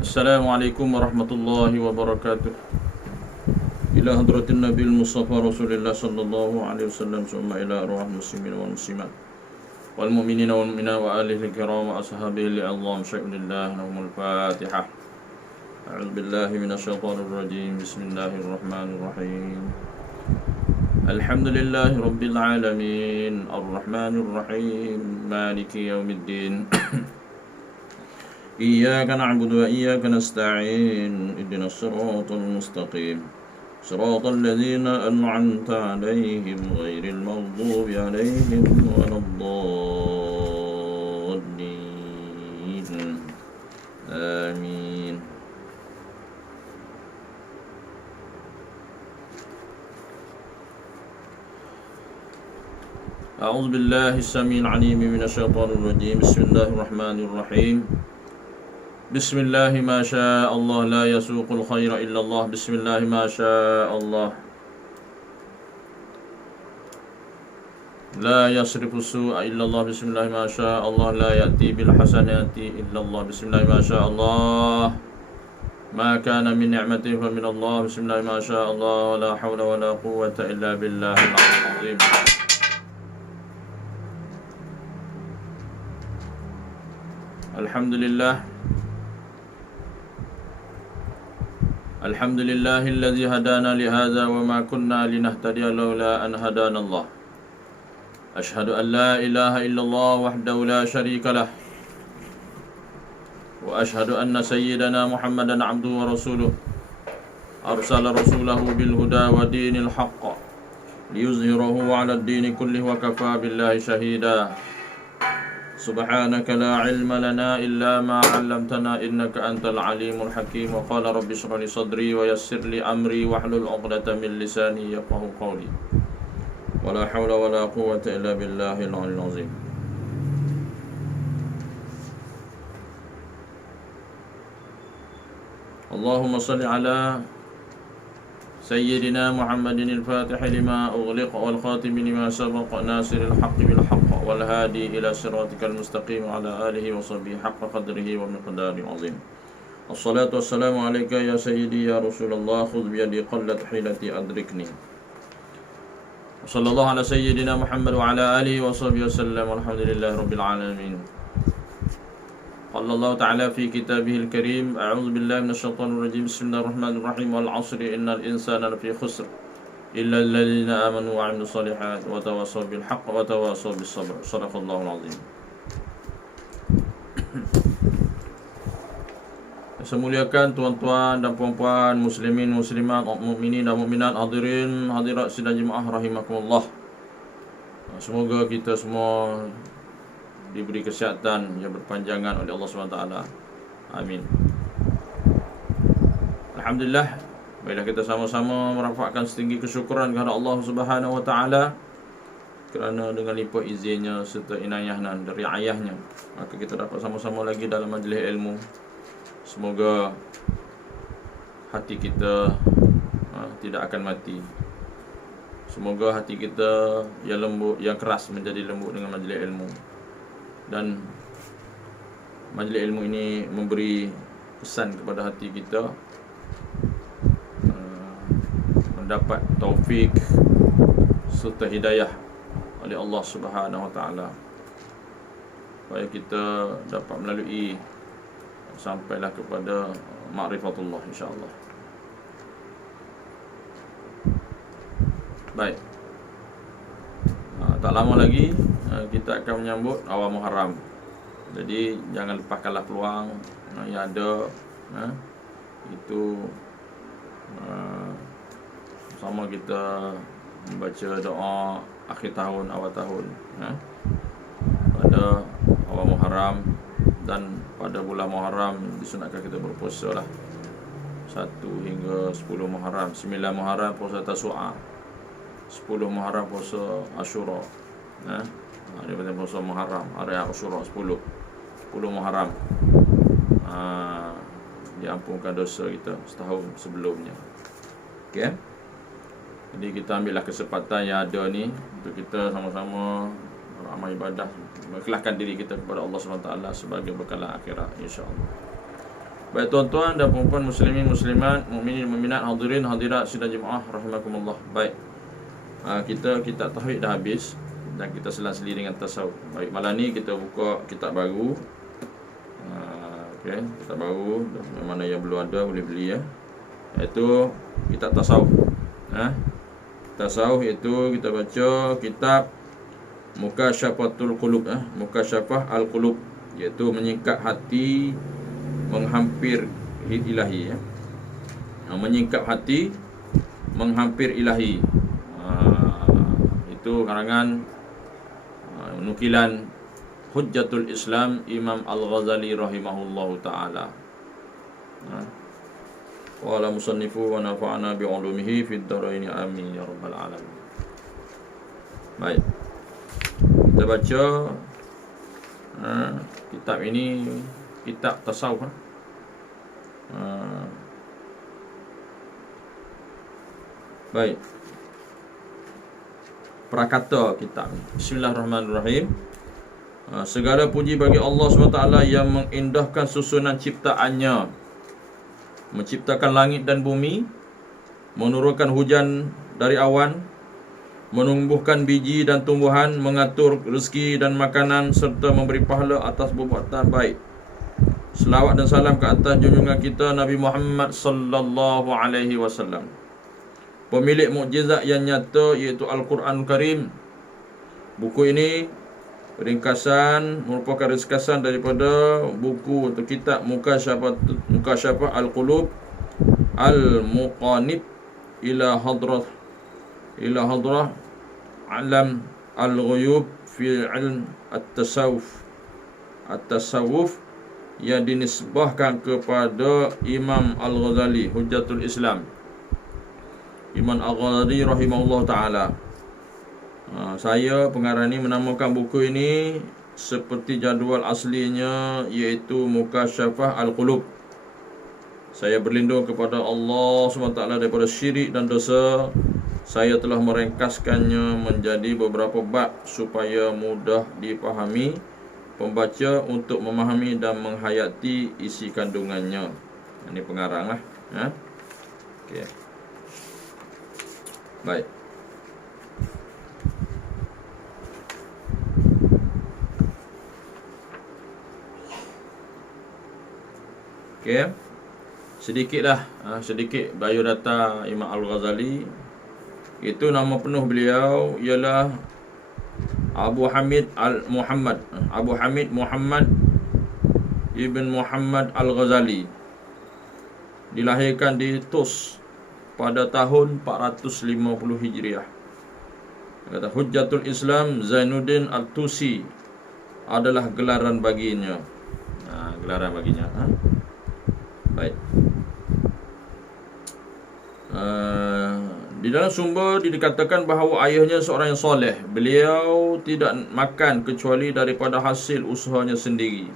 Assalamualaikum warahmatullahi wabarakatuh. Ila hadratin Nabi Mustafa Rasulullah sallallahu alaihi wasallam summa ila arwah muslimin wal muslimat wal mu'minina wal mu'minat wa alihi kiram wa ashabihi li'azam syai'unillah nawmul fatihah. A'udzu billahi minasyaitonir rajim. Bismillahirrahmanirrahim. Alhamdulillahi rabbil alamin arrahmanir rahim maliki yaumiddin. إياك نعبد وإياك نستعين اهدنا الصراط المستقيم صراط الذين أنعمت عليهم غير المغضوب عليهم ولا الضالين آمين. أعوذ بالله السميع العليم من الشيطان الرجيم. بسم الله الرحمن الرحيم. بسم الله ما شاء الله لا يسوق الخير إلا الله. بسم الله ما شاء الله لا يصرف السوء إلا الله. بسم الله ما شاء الله لا يأتي بالحسنات إلا الله. بسم الله ما شاء الله ما كان من نعمة فمن الله. بسم الله ما شاء الله ولا حول ولا قوة إلا بالله العلي العظيم. الحمد لله الحمد لله الذي هدانا لهذا وما كنا لنهتدي لولا أن هدانا الله. أشهد أن لا إله إلا الله وحده لا شريك له وأشهد أن سيدنا محمدا عبده ورسوله أرسل رسوله بالهدى ودين الحق ليظهره على الدين كله وكفى بالله شهيدا. سبحانك لا علم لنا إلا ما علمتنا إنك أنت العليم الحكيم. وقال رب اشرح لي صدري ويسر لي أمري واحلل عقدة من لساني يفقهوا قولي. ولا حول ولا قوة إلا بالله العلي العظيم. اللهم صل على سيدنا محمد الفاتح لما أغلق والخاتم لما سبق ناصر الحق بالحق والهادي إلى صراطك المستقيم وعلى آله وصحبه حق قدره ومقداره العظيم. الصلاة والسلام عليك يا سيدي يا رسول الله. خذ بيدي قلت حيلتي أدركني. وصلى الله على سيدنا محمد وعلى آله وصحبه وسلم والحمد لله رب العالمين. قال الله تعالى في كتابه الكريم أعوذ بالله من الشيطان الرجيم. بسم الله الرحمن الرحيم. والعصر إن الإنسان لفي خسر إلا الذين آمنوا وعملوا الصالحات وتواصوا بالحق وتواصوا بالصبر. صدق الله العظيم. Saya muliakan tuan-tuan dan puan-puan, muslimin, muslimat, mukminin dan mukminat, hadirin, hadirat sidang jemaah rahimakumullah. Semoga kita semua diberi kesihatan yang berpanjangan oleh Allah SWT. Amin. Alhamdulillah, baiklah kita sama-sama merafakkan setinggi kesyukuran kepada Allah Subhanahu Wa Taala kerana dengan limpah izinnya serta inayah dan riayahnya maka kita dapat sama-sama lagi dalam majlis ilmu. Semoga hati kita tidak akan mati. Semoga hati kita yang lembut, yang keras menjadi lembut dengan majlis ilmu. Dan majlis ilmu ini memberi pesan kepada hati kita mendapat taufik serta hidayah oleh Allah Subhanahu Wa Taala supaya kita dapat melalui sampailah kepada ma'rifatullah insya-Allah. Baik. Tak lama lagi kita akan menyambut awal Muharram. Jadi jangan lepaskanlah peluang yang ada itu sama kita membaca doa akhir tahun, awal tahun pada awal Muharram. Dan pada bulan Muharram disunatkan kita berpuasa lah 1 hingga 10 Muharram. 9 Muharram puasa Tasu'a, 10 Muharram puasa Ashura. Dia kata puasa Muharram, hari Ashura 10 Muharram. Diampunkan dosa kita setahun sebelumnya. Okey. Jadi kita ambillah kesempatan yang ada ni untuk kita sama-sama beramal ibadah, mengikhlaskan diri kita kepada Allah SWT sebagai bekalan akhirat, insya-Allah. Baik tuan-tuan dan puan-puan muslimin muslimat, mukminin mukminat, hadirin hadirat sidang jemaah rahimakumullah. Baik. Kita kitab tauhid dah habis dan kita selang-seli dengan tasawuf. Baik, malam ni kita buka kitab baru. Okey, kitab baru yang mana yang belum ada boleh beli ya. Iaitu kitab tasawuf. Tasawuf itu kita baca kitab Mukasyafatul Qulub, Mukasyafah Al-Qulub, iaitu menyingkap hati menghampir ilahi ya. Menyingkap hati menghampir ilahi. Itu karangan nukilan Hujjatul Islam Imam Al-Ghazali rahimahullahu taala. Qala musannifu wa nafa'ana bi 'ulumihi fid dharain amin ya rabbal alamin. Baik. Kita baca kitab ini, kitab tasawuf. Baik. Prakata kitab. Bismillahirrahmanirrahim. Segala puji bagi Allah SWT yang mengindahkan susunan ciptaannya, menciptakan langit dan bumi, menurunkan hujan dari awan, menumbuhkan biji dan tumbuhan, mengatur rezeki dan makanan, serta memberi pahala atas perbuatan baik. Selawat dan salam ke atas junjungan kita Nabi Muhammad sallallahu alaihi wasallam, pemilik mukjizat yang nyata iaitu Al-Quran Karim. Buku ini merupakan ringkasan daripada buku atau kitab Mukasyafah Al-Qulub Al-Muqanib ila hadrah alam al-ghuyub fi ilm at-tasawuf yang dinisbahkan kepada Imam Al-Ghazali, Hujjatul Islam Imam Al-Ghazali rahimahullah ta'ala. Saya pengarang ini menamakan buku ini seperti jadual aslinya, iaitu Mukasyafah Al-Qulub. Saya berlindung kepada Allah SWT daripada syirik dan dosa. Saya telah meringkaskannya menjadi beberapa bab supaya mudah dipahami pembaca untuk memahami dan menghayati isi kandungannya. Ini pengarang lah. Okey. Baik. Okey. Sedikit biodata Imam Al-Ghazali. Itu nama penuh beliau ialah Abu Hamid Muhammad Ibn Muhammad Al-Ghazali. Dilahirkan di Tus pada tahun 450 Hijriah. Kata Hujjatul Islam Zainuddin Al-Tusi adalah gelaran baginya. Baik. Di dalam sumber dikatakan bahawa ayahnya seorang yang soleh. Beliau tidak makan kecuali daripada hasil usahanya sendiri.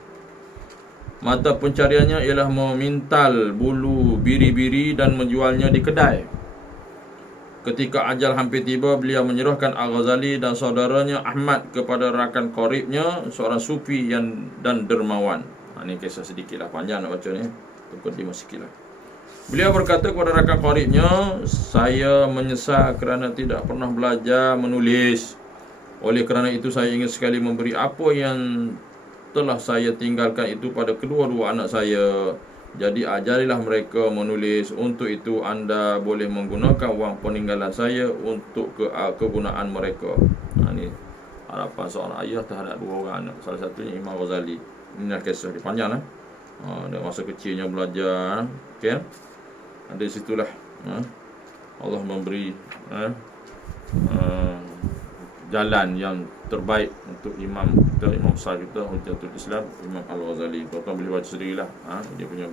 Mata pencariannya ialah memintal bulu biri-biri dan menjualnya di kedai. Ketika ajal hampir tiba, beliau menyerahkan Al-Ghazali dan saudaranya Ahmad kepada rakan qaribnya, seorang sufi dan dermawan. Ini kisah sedikit lah, panjang nak baca ni. Mukadimah sikit lah. Beliau berkata kepada rakan qaribnya, saya menyesal kerana tidak pernah belajar menulis. Oleh kerana itu saya ingin sekali memberi apa yang telah saya tinggalkan itu pada kedua-dua anak saya. Jadi ajarilah mereka menulis. Untuk itu anda boleh menggunakan wang peninggalan saya untuk kegunaan mereka. Ini harapan seorang ayah terhadap dua orang anak. Salah satunya Imam Ghazali. Ini kisah dia panjang lah. Dari masa kecilnya belajar. Okay. Dari situlah Allah memberi jalan yang terbaik untuk imam kita, imam besar kita, Hujjatul Islam Imam Al-Ghazali. Tuan-tuan boleh baca sendirilah. Dia punya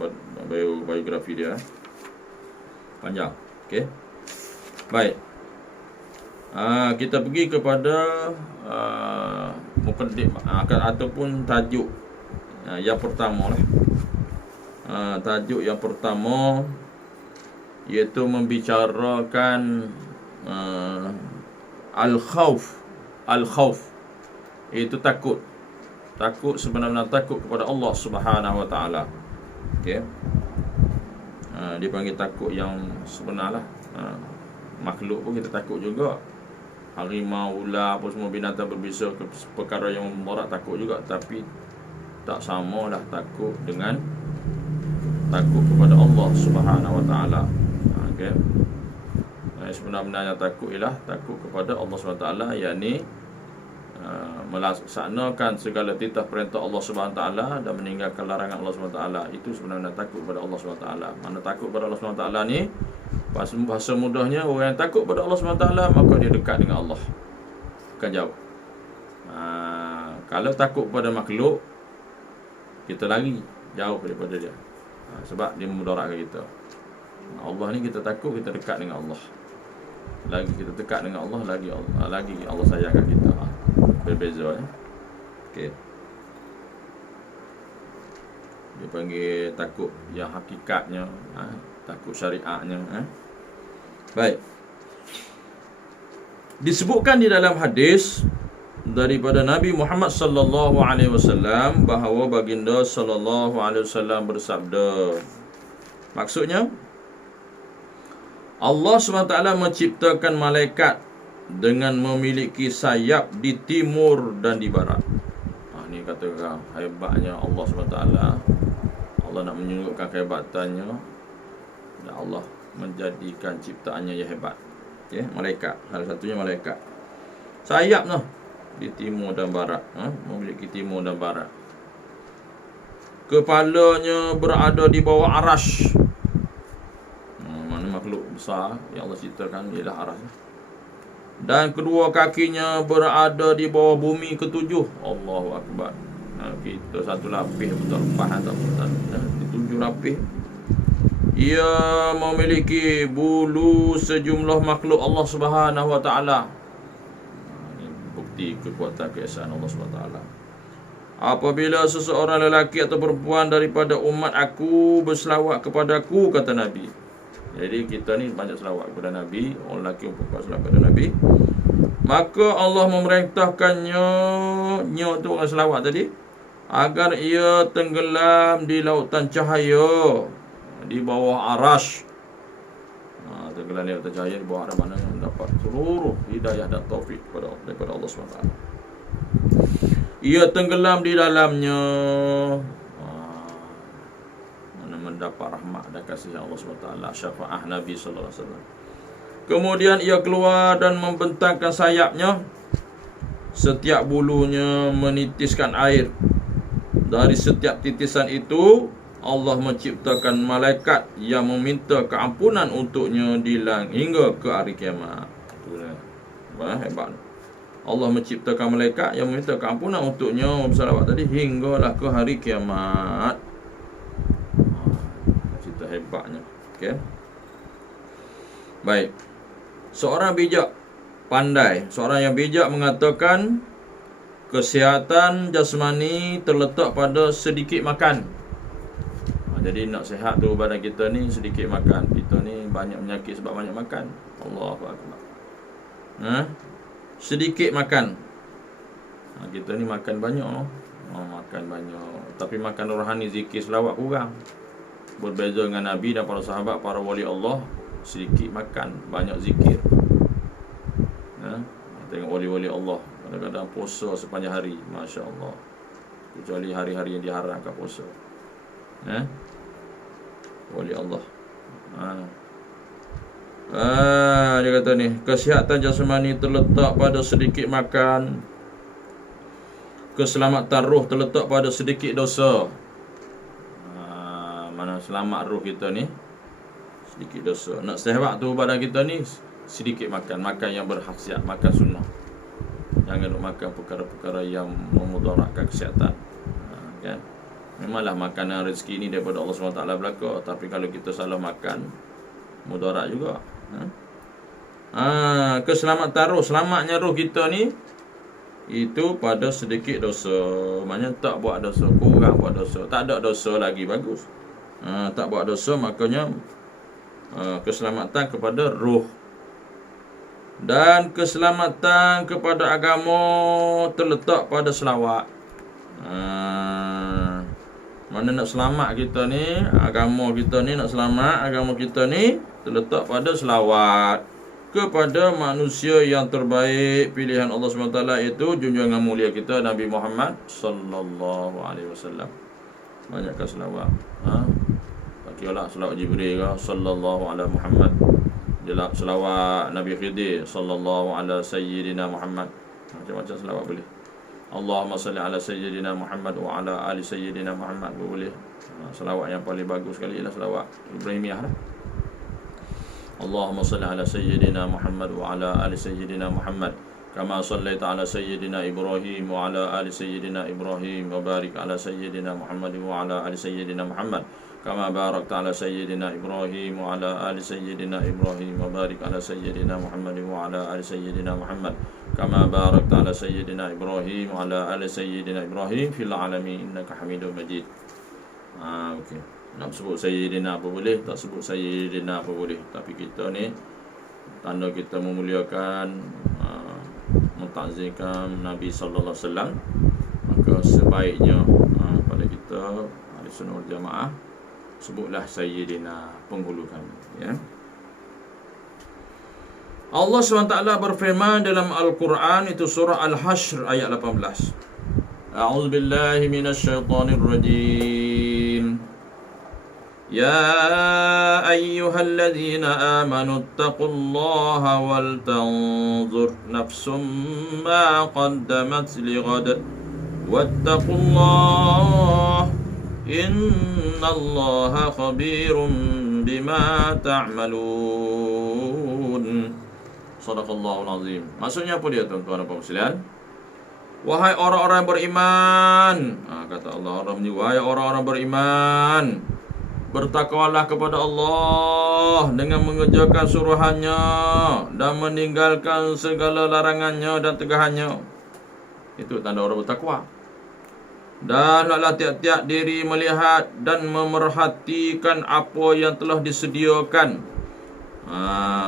biografi dia. Panjang. Okey. Baik. Kita pergi kepada mukaddimah ataupun tajuk yang pertama lah. Tajuk yang pertama iaitu membicarakan al-khauf. Al-khauf iaitu takut. Takut sebenarnya takut kepada Allah Subhanahu wa taala. Okey. Dia panggil takut yang sebenar lah. Makhluk pun kita takut juga. Harimau, ular, apa semua binatang berbisa, perkara yang mudarat takut juga. Tapi tak sama lah takut dengan takut kepada Allah Subhanahu Wa Taala. Okay. Sebenar-benarnya takut ialah takut kepada Allah Subhanahu Wa Taala, yakni melaksanakan segala titah perintah Allah Subhanahu Taala dan meninggalkan larangan Allah Subhanahu Taala. Itu sebenarnya takut kepada Allah Subhanahu Taala. Mana takut kepada Allah Subhanahu Taala ni, bahasa mudahnya, orang yang takut kepada Allah Subhanahu Taala maka dia dekat dengan Allah, bukan jauh. Kalau takut kepada makhluk, kita lari jauh daripada dia, sebab dia memudaratkan kita. Allah ni kita takut, kita dekat dengan Allah. Lagi kita dekat dengan Allah, lagi Allah sayangkan kita. Berbeza ya. Okey. Dia panggil takut yang hakikatnya, takut syariatnya. Baik. Disebutkan di dalam hadis daripada Nabi Muhammad sallallahu alaihi wasallam bahawa baginda sallallahu alaihi wasallam bersabda. Maksudnya, Allah SWT menciptakan malaikat dengan memiliki sayap di timur dan di barat. Ni katakan hebatnya Allah SWT. Allah nak menunjukkan kehebatannya, dan Allah menjadikan ciptaannya yang hebat. Okay? Malaikat, salah satunya malaikat. Sayap noh di timur dan barat, memiliki timur dan barat. Kepalanya berada di bawah arash. Mana makhluk besar yang Allah ciptakan ialah arash. Dan kedua kakinya berada di bawah bumi ketujuh. Allahu Akbar. Kita satu lapis betul lepas atau betul. Tujuh lapis. Ia memiliki bulu sejumlah makhluk Allah Subhanahu Wa Taala. Ini bukti kekuatan keesaan Allah Subhanahu Wa Taala. Apabila seseorang lelaki atau perempuan daripada umat aku berselawat kepadaku, kata Nabi. Jadi kita ni banyak selawat kepada Nabi, orang lelaki orang perempuan selawat kepada Nabi, maka Allah memerintahkannya, tu orang selawat tadi, agar ia tenggelam di lautan cahaya di bawah arash. Tenggelam di lautan cahaya di bawah arash, mana yang mendapat seluruh hidayah dan taufik daripada Allah SWT. Ia tenggelam di dalamnya, mendapat rahmat dan kasih Allah SWT, syafaat Nabi sallallahu alaihi wasallam. Kemudian ia keluar dan membentangkan sayapnya. Setiap bulunya menitiskan air. Dari setiap titisan itu Allah menciptakan malaikat yang meminta keampunan untuknya hingga ke hari kiamat. Itulah hebat. Allah menciptakan malaikat yang meminta keampunan untuknya, bersalawat tadi, hinggalah ke hari kiamat. Hebatnya. Okay. Baik. Seorang bijak pandai, seorang yang bijak mengatakan kesihatan jasmani terletak pada sedikit makan. Jadi nak sihat tu badan kita ni sedikit makan. Kita ni banyak penyakit sebab banyak makan. Allahu Akbar. Sedikit makan. Kita ni makan banyak. Makan banyak. Tapi makan rohani, zikir, selawat kurang. Berbeza dengan Nabi dan para sahabat, para wali Allah, sedikit makan, banyak zikir. Tengok wali-wali Allah, kadang-kadang puasa sepanjang hari, Masya Allah. Kecuali hari-hari yang diharamkan puasa. Wali Allah. Dia kata ni, kesihatan jasmani terletak pada sedikit makan. Keselamatan roh terletak pada sedikit dosa. Mana selamat roh kita ni sedikit dosa. Nak sihat tu badan kita ni sedikit makan. Makan yang berkhasiat, makan sunnah. Jangan nak makan perkara-perkara yang memudaratkan kesihatan. Kan? Memanglah makanan rezeki ni daripada Allah SWT belaka, tapi kalau kita salah makan, mudarat juga. Keselamatan roh, selamatnya roh kita ni itu pada sedikit dosa. Maknanya tak buat dosa, kurang buat dosa. Tak ada dosa lagi bagus. Tak buat dosa, makanya keselamatan kepada roh. Dan keselamatan kepada agama terletak pada selawat. Mana nak selamat kita ni, agama kita ni nak selamat, agama kita ni terletak pada selawat kepada manusia yang terbaik pilihan Allah SWT, iaitu junjungan mulia kita Nabi Muhammad sallallahu alaihi wasallam. Banyakkan selawat. Kira selawat Jibril ke sallallahu ala Muhammad. Jelas selawat Nabi Khidir sallallahu ala sayyidina Muhammad. Macam-macam selawat boleh. Allahumma salli ala sayyidina Muhammad wa ala ali sayyidina Muhammad boleh. Selawat yang paling bagus sekali ialah selawat Ibrahimiyah lah. Allahumma salli ala sayyidina Muhammad wa ala ali sayyidina Muhammad kama sallaita ala sayyidina Ibrahim wa ala ali sayyidina Ibrahim wa barik ala sayyidina Muhammad wa ala ali sayyidina Muhammad kama barakta ala sayyidina Ibrahim wa ala ali sayyidina Ibrahim wa barik ala sayyidina Muhammad wa ala ali sayyidina Muhammad kama barakta ala sayyidina Ibrahim wa ala ali sayyidina Ibrahim fil alamin innaka Hamidum Majid. Okey. Nak sebut Sayyidina apa boleh, tak sebut Sayyidina apa boleh. Tapi kita ni tanda kita memuliakan, mentakzimkan Nabi sallallahu alaihi wasallam, maka sebaiknya pada kita ahli sunnah wal jamaah sebutlah Sayyidina penghulu kami, ya. Allah SWT berfirman dalam Al-Quran, itu surah Al-Hashr ayat 18. A'udzubillahi minasyaitonir rajim. يا أيها الذين آمنوا اتقوا الله ولتنظر نفس ما قدمت لغد واتقوا الله إن الله خبير بما تعملون. Sadaqallahul azim. Maksudnya apa dia, tuan-tuan dan puan sekalian? Wahai orang-orang beriman, kata Allah, wahai orang-orang beriman, bertakwalah kepada Allah dengan mengerjakan suruhannya dan meninggalkan segala larangannya dan tegahannya. Itu tanda orang bertakwa. Dan hendaklah tiap-tiap diri melihat dan memerhatikan apa yang telah disediakan.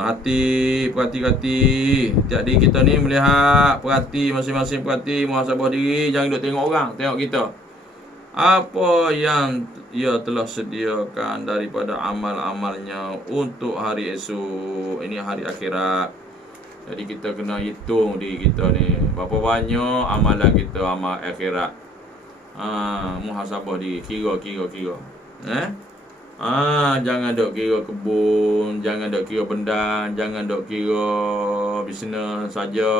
Hati, perhati-hati. Tiap diri kita ni melihat, perhati, masing-masing perhati, muhasabah diri. Jangan duduk tengok orang, tengok kita. Apa yang ia telah sediakan daripada amal-amalnya untuk hari esok. Ini hari akhirat. Jadi kita kena hitung diri kita ni, berapa banyak amalan kita, amal akhirat. Muhasabah diri, kira. Jangan dok kira kebun, jangan dok kira benda, jangan dok kira bisnes saja.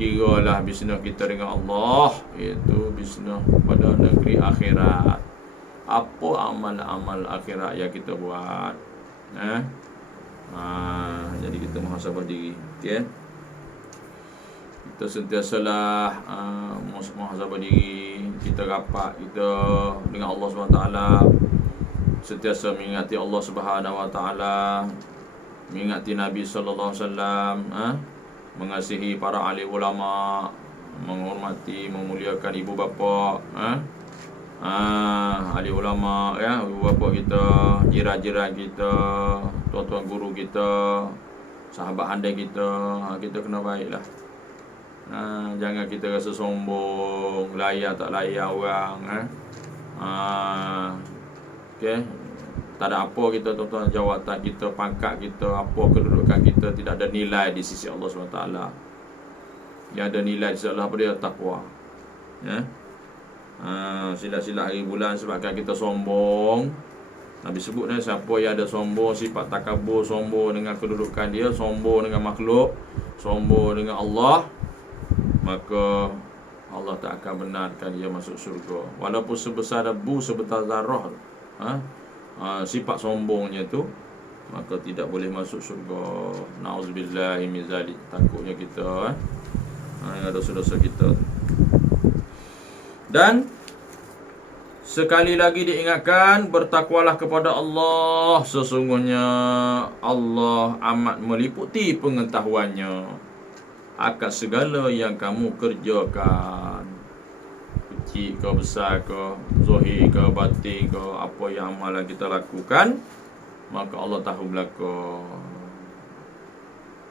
Kiralah bisnes kita dengan Allah, iaitu bisnes pada negeri akhirat. Apa amal-amal akhirat yang kita buat, jadi kita muhasabah diri, okey. Kita sentiasalah muhasabah diri. Kita rapat kita dengan Allah SWT, sentiasa mengingati Allah Subhanahu Wa Taala, mengingati Nabi sallallahu alaihi wasallam, mengasihi para ahli ulama, menghormati, memuliakan ibu bapa, ahli ulama, ya, ibu bapa kita, jiran-jiran kita, tuan-tuan guru kita, sahabat handai kita. Kita kena baiklah. Jangan kita rasa sombong, layan tak layan orang, okey. Tak ada apa kita, tuan-tuan, jawatan kita, pangkat kita, apa kedudukan kita, tidak ada nilai di sisi Allah SWT. Yang ada nilai di sisi Allah apa dia? Taqwa, ya. Sila-sila hari bulan sebabkan kita sombong. Nabi sebut siapa yang ada sombong, sifat takabur, sombong dengan kedudukan dia, sombong dengan makhluk, sombong dengan Allah, maka Allah tak akan benarkan dia masuk syurga. Walaupun sebesar debu, sebesar zarah, sifat sombongnya tu, maka tidak boleh masuk syurga. Na'udzubillahi min zalik. Takutnya kita dosa-dosa kita. Dan sekali lagi diingatkan, bertakwalah kepada Allah. Sesungguhnya Allah amat meliputi pengetahuannya akan segala yang kamu kerjakan, kecil ke besar ke, zahir ke batin ke, apa yang amalan kita lakukan, maka Allah tahu belaka.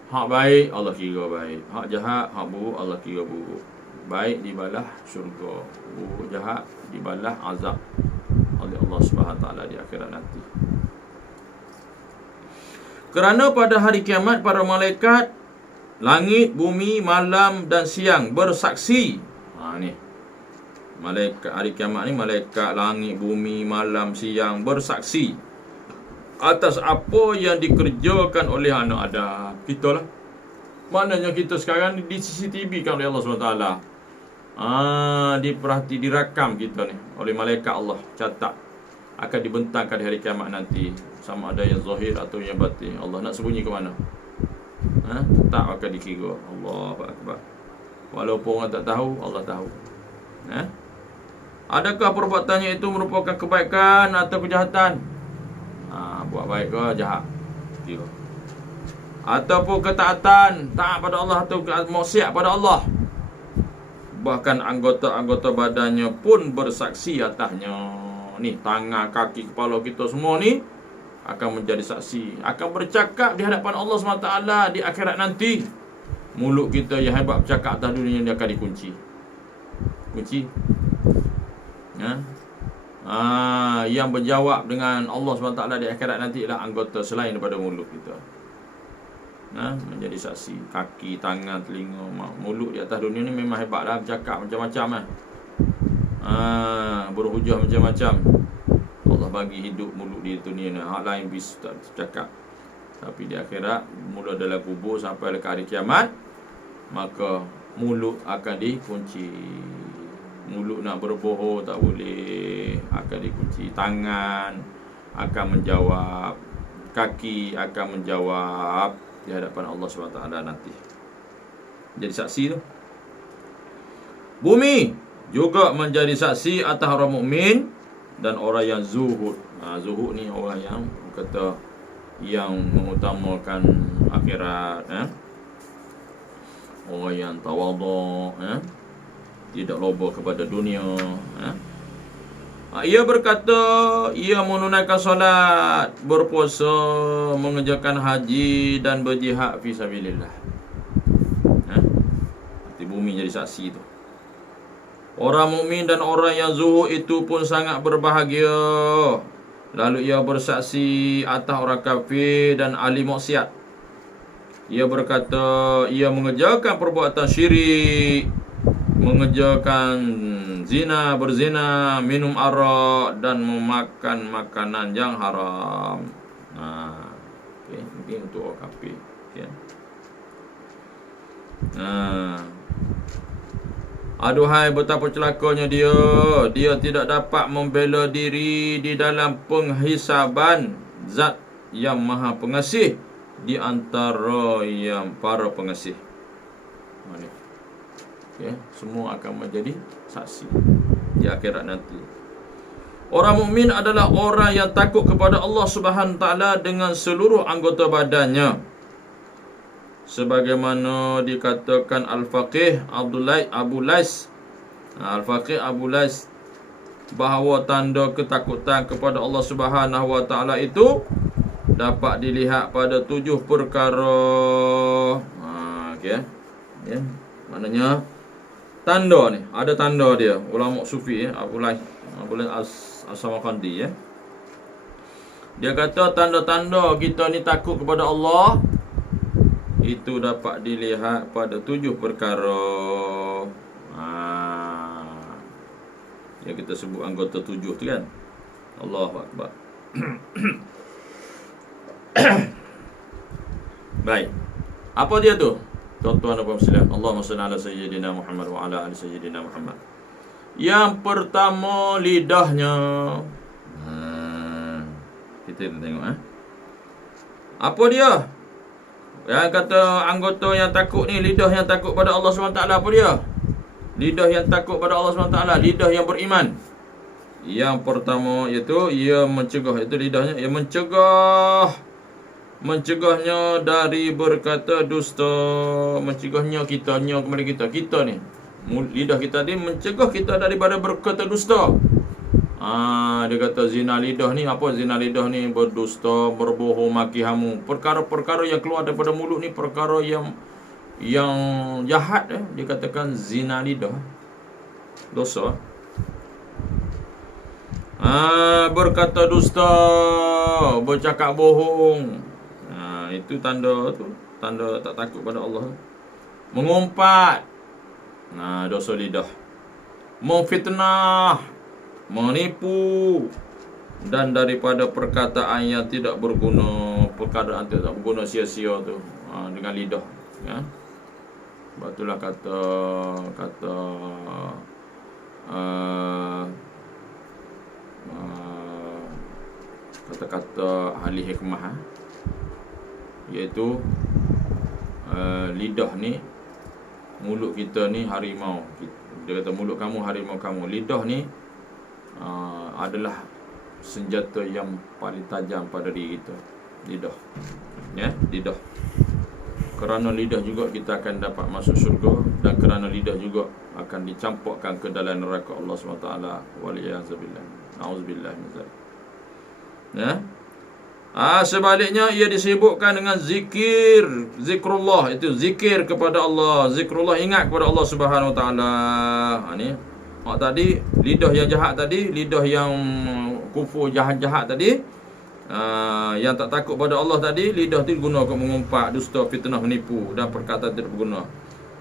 Hak baik Allah kira baik, hak jahat, hak buruk Allah kira buruk. baik dibalas syurga, berbuat jahat dibalas azab oleh Allah Subhanahu taala di akhirat nanti. Kerana pada hari kiamat para malaikat langit, bumi, malam dan siang bersaksi. Ni malaikat hari kiamat ni, malaikat langit, bumi, malam, siang bersaksi atas apa yang dikerjakan oleh anak Adam. Kita lah. Maknanya kita sekarang di CCTV kan oleh Allah SWT. Dirakam kita ni oleh malaikat Allah, catat. Akan dibentangkan di hari kiamat nanti, sama ada yang zahir atau yang batin. Allah nak sembunyi ke mana? Tetap akan dikira. Allahu Akbar. Walaupun orang tak tahu, Allah tahu. Adakah perbuatannya itu merupakan kebaikan atau kejahatan? Buat baik ke jahat? Kira. Ataupun ketaatan, taat pada Allah atau maksiat pada Allah. Bahkan anggota-anggota badannya pun bersaksi atasnya. Ni tangan, kaki, kepala kita semua ni akan menjadi saksi, akan bercakap di hadapan Allah SWT di akhirat nanti. Mulut kita yang hebat bercakap atas dunia, dia akan dikunci. Kunci. Yang berjawab dengan Allah SWT di akhirat nanti ialah anggota selain daripada mulut kita. Menjadi saksi. Kaki, tangan, telinga, mulut di atas dunia ni memang hebatlah, bercakap macam-macam berhujah macam-macam. Allah bagi hidup mulut di dunia ni, hak lain bisa tak cakap. Tapi di akhirat, mula dalam kubur sampai ke hari kiamat, maka mulut akan dikunci. Mulut nak berbohong tak boleh, akan dikunci. Tangan akan menjawab, kaki akan menjawab di hadapan Allah SWT nanti. Jadi saksi tu. Bumi juga menjadi saksi atas orang mukmin dan orang yang zuhud. Zuhud ni orang yang kata yang mengutamakan akhirat, orang yang tawadhu, tidak loba kepada dunia. Ia berkata, ia menunaikan solat, berpuasa, mengerjakan haji dan berjihad fi sabilillah. Di bumi jadi saksi tu. Orang mukmin dan orang yang zuhud itu pun sangat berbahagia. Lalu ia bersaksi atas orang kafir dan ahli maksiat. Ia berkata, ia mengerjakan perbuatan syirik, mengerjakan zina, berzina, minum arak dan memakan makanan yang haram. Mungkin untuk orang kafir. Aduhai, betapa celakanya dia. Dia tidak dapat membela diri di dalam penghisaban Zat yang Maha Pengasih di antara yang para pengasih. Semua akan menjadi saksi di akhirat nanti. Orang mukmin adalah orang yang takut kepada Allah Subhanahu taala dengan seluruh anggota badannya. Sebagaimana dikatakan Al-Faqih Abu Lais bahawa tanda ketakutan kepada Allah Subhanahu wa taala itu dapat dilihat pada 7 perkara. Maknanya tanda ni, ada tanda dia. Ulama sufi Abu Lais As-Samarqandi dia kata tanda-tanda kita ni takut kepada Allah itu dapat dilihat pada 7 perkara. Yang kita sebut anggota 7 tu kan. Allahu Akbar. Baik. Apa dia tu? Tuan-tuan dan puan sekalian, Allahumma salli ala sayyidina Muhammad wa ala ali sayyidina Muhammad. Yang pertama, lidahnya. Kita tengok apa dia? Yang kata anggota yang takut ni, lidah yang takut pada Allah SWT, apa dia? Lidah yang takut pada Allah SWT, lidah yang beriman. Yang pertama iaitu ia mencegah, itu lidahnya, ia mencegahnya dari berkata dusta. Mencegahnya kitanya kepada kita ni, lidah kita ni mencegah kita daripada berkata dusta. Dia kata zina lidah ni apa? Zina lidah ni berdusta, berbohong, maki hamu. Perkara-perkara yang keluar daripada mulut ni perkara yang yang jahat dikatakan zina lidah, dosa. Berkata dusta, bercakap bohong. Itu tanda tak takut pada Allah. Mengumpat, dosa lidah. Memfitnah, menipu, dan daripada perkataan yang tidak berguna, perkataan tidak berguna sia-sia tu, dengan lidah, ya. Sebab itulah kata-kata ahli hikmah, iaitu lidah ni, mulut kita ni harimau. Dia kata mulut kamu harimau kamu. Lidah ni adalah senjata yang paling tajam pada diri kita. Lidah, ya, lidah. Kerana lidah juga kita akan dapat masuk syurga, dan kerana lidah juga akan dicampakkan ke dalam neraka Allah SWT. Waliyazabillah, na'udzubillah min zalik. Ya. Sebaliknya ia disibukkan dengan zikrullah, itu zikir kepada Allah, zikrullah, ingat kepada Allah Subhanahu Wa Taala. Ni tadi lidah yang jahat tadi, lidah yang kufur jahat-jahat tadi, yang tak takut pada Allah tadi, lidah tu guna untuk mengumpat, dusta, fitnah, menipu, dan perkataan tidak berguna.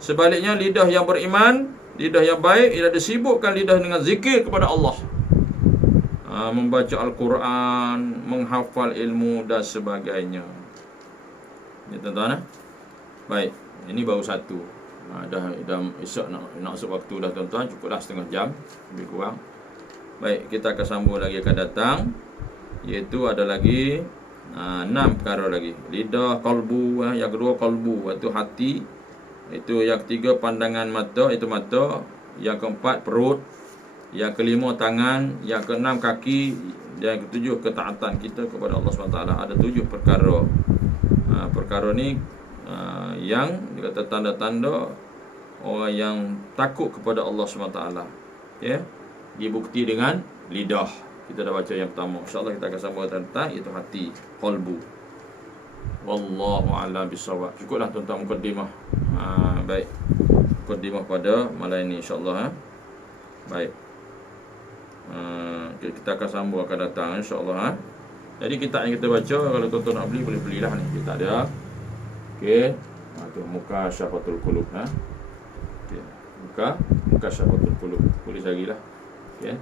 Sebaliknya lidah yang beriman, lidah yang baik, ia disibukkan lidah dengan zikir kepada Allah, membaca Al-Quran, menghafal ilmu dan sebagainya. Ya tuan-tuan, baik, ini baru satu. Dah esok nak masuk waktu dah tuan-tuan, cukuplah setengah jam lebih kurang. Baik, kita akan sambung lagi akan datang, iaitu ada lagi 6 perkara lagi. Lidah, kalbu, yang kedua kalbu, iaitu hati. Itu yang ketiga pandangan mata, itu mata. Yang keempat perut. Yang kelima tangan. Yang keenam kaki. Yang ketujuh ketaatan kita kepada Allah SWT. Ada 7 perkara. Perkara ni yang dikata tanda-tanda orang yang takut kepada Allah SWT, ya, dibukti dengan lidah. Kita dah baca yang pertama. InsyaAllah kita akan sambung tentang itu hati, qalbu. Wallahu a'lam bissawab. Cukuplah tuan-tuan mukadimah. Baik, mukadimah pada malam ini insyaAllah. Baik, kita akan sambung akan datang insyaAllah. Jadi kitab yang kita baca, kalau tuan-tuan nak beli, boleh belilah ni. Kita ada, okey, tu Mukasyafatul Qulub, okey, Mukasyafatul Qulub, boleh carilah, okey.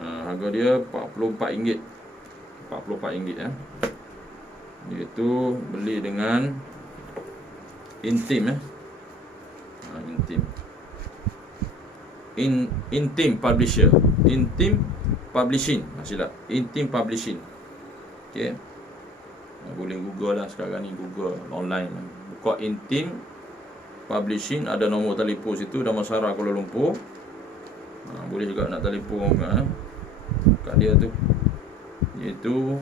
Harga dia RM44. RM44, ya. Iaitu beli dengan Intim, ya. Intim. Intim Publisher. Intim Publishing, silap. Intim Publishing. Okey. Boleh Google lah sekarang ni, Google online. Buka Intim Publishing, ada nombor telefon situ, Damansara Kuala Lumpur. Boleh juga nak telefon kat dia tu, iaitu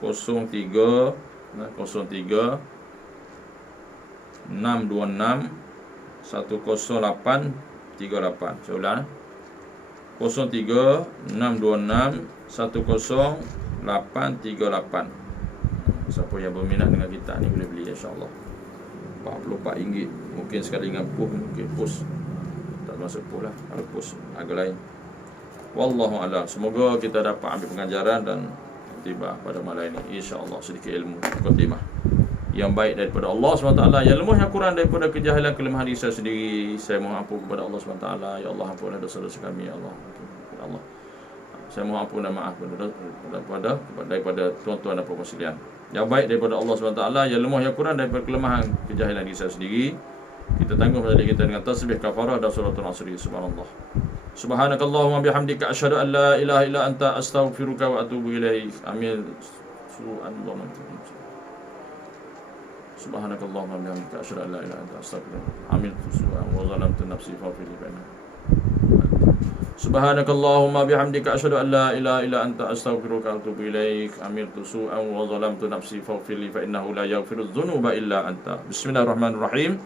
03 626 10838. Saya ulang, 03 626 10838. Siapa yang berminat dengan kita ni boleh beli insya-Allah. RM44. Mungkin sekali dengan push, mungkin push tak masuk push lah, kalau push harga lain. Wallahu a'lam. Semoga kita dapat ambil pengajaran dan tiba pada malam ini insya-Allah sedikit ilmu mukadimah yang baik daripada Allah SWT, yang lemah yang kurang daripada kejahilan kelemahan diri saya sendiri. Saya mohon ampun kepada Allah SWT. Ya Allah, ampunlah dosa-dosa kami, ya Allah. Allah, saya mohon ampun dan maaf daripada tuan-tuan dan puan-puan sekalian. Yang baik daripada Allah SWT, yang lemah yang kurang daripada kelemahan kejahilan diri saya sendiri. Kita tangguh pada diri kita dengan tasbih kafarah dan suratul asri. Subhanallah. Subhanakallahumma bihamdika asyhadu an la ilaha illa anta astaghfiruka wa atubu ilaik. Amin. Subhanakallahumma bihamdika asyhadu an la ilaha illa anta astaghfiruka. Amin. Wa zalamtu nafsi faghfir li. Subhanakallahumma bihamdika asyhadu an la ilaha illa anta astaghfiruka wa atubu ilaik. Amirtu su'an wa zalamtu nafsi faghfir li fa innahu la yaghfiru dzunuba illa anta. Bismillahirrahmanirrahim.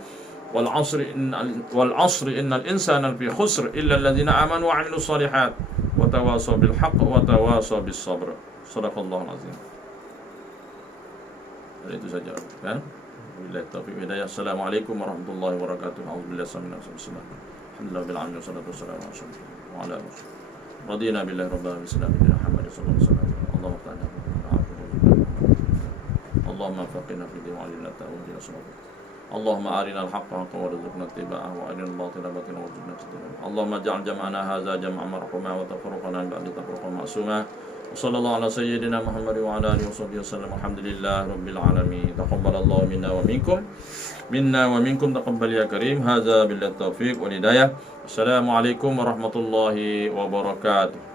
Wal 'asri innal insana lafi khusr illa alladhina amanu wa 'amilus shalihat wa tawasaw bil haqq wa tawasaw bis sabr. Shadaqallahul azim. Itu saja, kan? Wabillahi taufiq wal hidayah. Assalamualaikum warahmatullahi wabarakatuh. A'udzubillahi minasyaitonir rajim. Alhamdulillah bil alamin wassalatu wassalamu ala rasulillah wa ala alihi. Radina billahi rabbil alamin sallallahu Muhammad sallallahu alaihi wasallam. Allahumma ta'ala Allahumma faqina fi din wa alina ta'awudina sallallahu. Allahumma arina al-haqqa haqqan warzuqna ittiba'ahu wa arina al-batila batilan warzuqna ijtinabah. Allahumma ij'al jam'ana hadza jam'an marhuma wa tafarruqana min ba'di tafarruqan ma'suma. Wassallallahu ala sayyidina Muhammad wa ala alihi washabbihi wasallam. Alhamdulillahi rabbil alamin. Taqabbalallahu minna wa minkum taqabbal ya karim. Hadza billahi taufiq wal hidayah. Assalamualaikum warahmatullahi wabarakatuh.